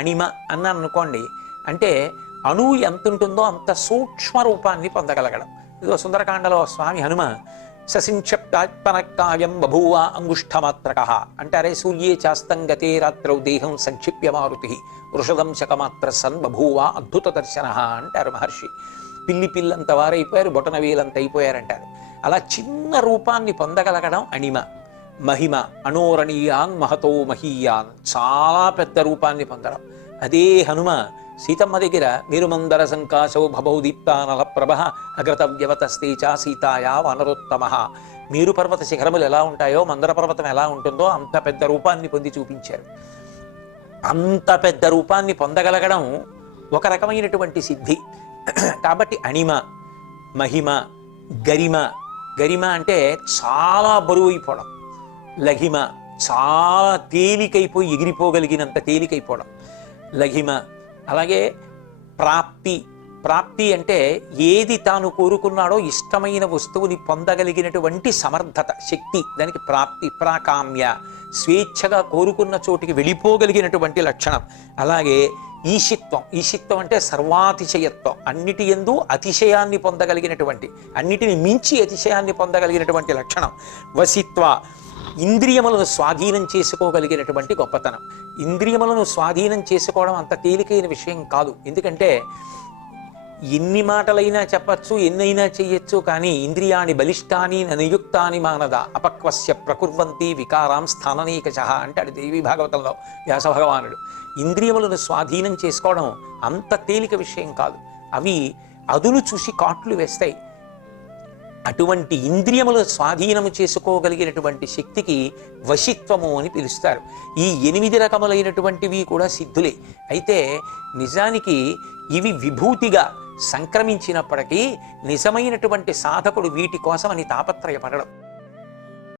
అణిమ అన్నాను అనుకోండి, అంటే అణువు ఎంత ఉంటుందో అంత సూక్ష్మ రూపాన్ని పొందగలగడం. ఇదిగో సుందరకాండలో స్వామి హనుమ ససింక్షప్తాత్మనక్కాయం బభూవ అంగుష్ఠమాత్రక అంటే, అరే సూర్యే చాస్తం గతే రాత్రౌ దేహం సంక్షిప్య మారుతి వృషదం శకమాత్ర సన్ బభూవ అద్భుత దర్శన అంటారు మహర్షి. పిల్లంత వారైపోయారు, బొటనవేలంత అయిపోయారంటారు. అలా చిన్న రూపాన్ని పొందగలగడం అణిమ. మహిమ అణోరణీయాన్ మహతో మహీయాన్, చాలా పెద్ద రూపాన్ని పొందడం. అదే హనుమ సీతమ్మ దగ్గర మేరుమందర సంకాశో భవౌ దీప్తానల ప్రభ అగ్రతవ్యవతస్తే చ సీతాయా వనరోత్తమ. మేరు పర్వత శిఖరములు ఎలా ఉంటాయో మందర పర్వతం ఎలా ఉంటుందో అంత పెద్ద రూపాన్ని పొంది చూపించారు. అంత పెద్ద రూపాన్ని పొందగలగడం ఒక రకమైనటువంటి సిద్ధి. కాబట్టి అణిమ, మహిమ, గరిమ. గరిమ అంటే చాలా బరువైపోవడం. లఘిమ చాలా తేలికైపోయి ఎగిరిపోగలిగినంత తేలికైపోవడం లఘిమ. అలాగే ప్రాప్తి. ప్రాప్తి అంటే ఏది తాను కోరుకున్నాడో ఇష్టమైన వస్తువుని పొందగలిగినటువంటి సమర్థత, శక్తి, దానికి ప్రాప్తి. ప్రాకామ్య స్వేచ్ఛగా కోరుకున్న చోటికి వెళ్ళిపోగలిగినటువంటి లక్షణం. అలాగే ఈశిత్వం. ఈశిత్వం అంటే సర్వాతిశయత్వం, అన్నిటి యందు అతిశయాన్ని పొందగలిగినటువంటి, అన్నిటిని మించి అతిశయాన్ని పొందగలిగినటువంటి లక్షణం. వసిత్వ ఇంద్రియములను స్వాధీనం చేసుకోగలిగినటువంటి గొప్పతనం. ఇంద్రియములను స్వాధీనం చేసుకోవడం అంత తేలికైన విషయం కాదు. ఎందుకంటే ఎన్ని మాటలైనా చెప్పచ్చు, ఎన్నైనా చెయ్యొచ్చు, కానీ ఇంద్రియాణి బలిష్టాని నియుక్తాని మానద అపక్వస్య ప్రకుర్వంతి వికారాం స్థాననీకచ అంటాడు దేవీ భాగవతంలో వ్యాస భగవానుడు. ఇంద్రియములను స్వాధీనం చేసుకోవడం అంత తేలిక విషయం కాదు. అవి అదును చూసి కాట్లు వేస్తాయి. అటువంటి ఇంద్రియములు స్వాధీనము చేసుకోగలిగినటువంటి శక్తికి వశిత్వము అని పిలుస్తారు. ఈ 8 రకములైనటువంటివి కూడా సిద్ధులే. అయితే నిజానికి ఇవి విభూతిగా సంక్రమించినప్పటికీ నిజమైనటువంటి సాధకుడు వీటి కోసమని తాపత్రయపడడం.